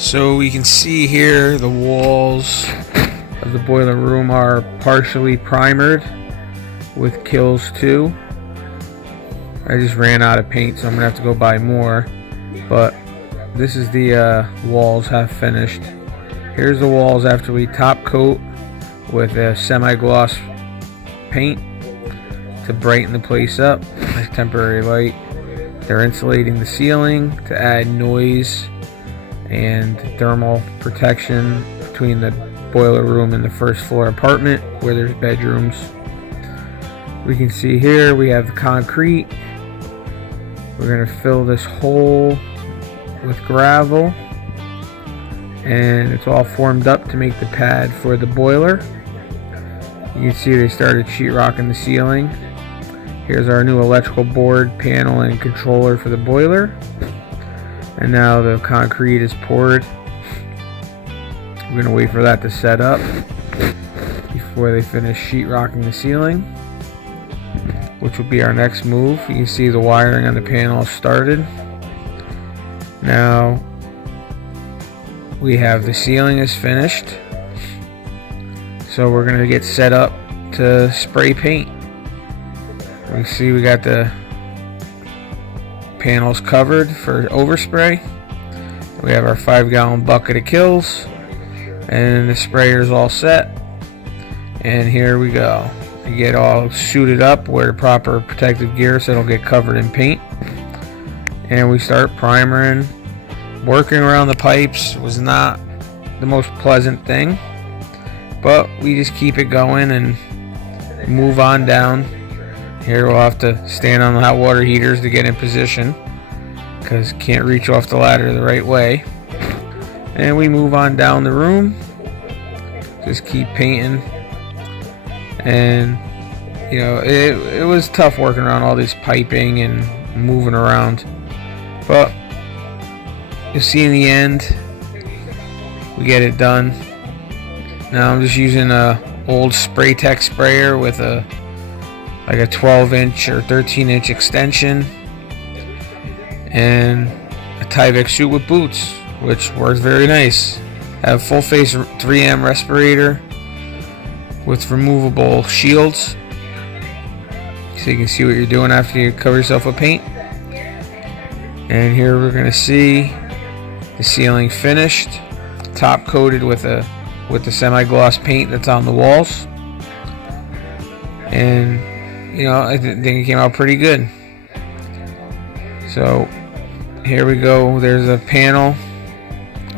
So we can see here the walls of the boiler room are partially primered with Kills 2. I just ran out of paint, so I'm gonna have to go buy more, but this is the walls half finished. Here's the walls after we top coat with a semi-gloss paint to brighten the place up. Nice temporary light. They're insulating the ceiling to add noise and thermal protection between the boiler room and the first floor apartment where there's bedrooms. We can see here we have the concrete. We're going to fill this hole with gravel, and it's all formed up to make the pad for the boiler. You can see they started sheetrocking the ceiling. Here's our new electrical board, panel, and controller for the boiler. And now the concrete is poured. We're going to wait for that to set up before they finish sheetrocking the ceiling, which will be our next move. You can see the wiring on the panel started. Now we have the ceiling is finished, so we're going to get set up to spray paint. We see we got the panels covered for overspray. We have our 5-gallon bucket of Kills, and the sprayer's all set. And here we go. You get all suited up, wear the proper protective gear so it'll get covered in paint, and we start primering. Working around the pipes was not the most pleasant thing, but we just keep it going and move on down. Here we'll have to stand on the hot water heaters to get in position because can't reach off the ladder the right way. And we move on down the room, just keep painting. And you know, it was tough working around all this piping and moving around, but you'll see in the end we get it done. Now I'm just using a old Spray Tech sprayer with a 12-inch or 13-inch extension and a Tyvek suit with boots, which works very nice. I have full face 3M respirator with removable shields, so you can see what you're doing after you cover yourself with paint. And here we're going to see the ceiling finished, top coated with the semi-gloss paint that's on the walls. And you know, I think it came out pretty good. So here we go. There's a panel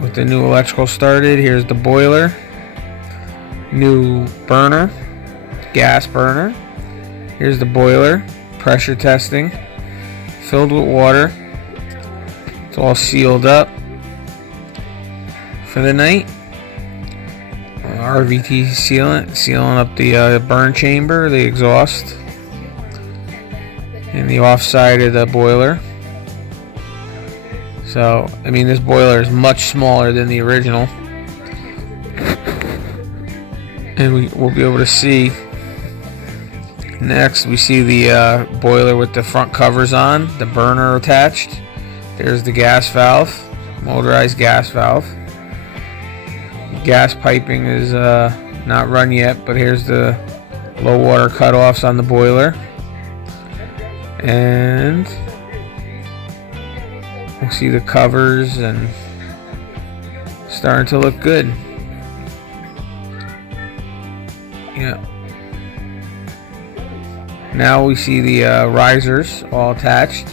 with the new electrical started. Here's the boiler, new burner, gas burner. Here's the boiler, pressure testing, filled with water. It's all sealed up for the night. RVT sealant, sealing up the burn chamber, the exhaust, and the off side of the boiler. So, I mean, this boiler is much smaller than the original. And we'll be able to see. Next, we see the boiler with the front covers on, the burner attached. There's the gas valve, motorized gas valve. Gas piping is not run yet, but here's the low water cutoffs on the boiler. And we'll see the covers and starting to look good. Yeah. Now we see the risers all attached.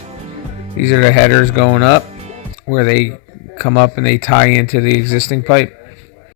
These are the headers going up where they come up and they tie into the existing pipe.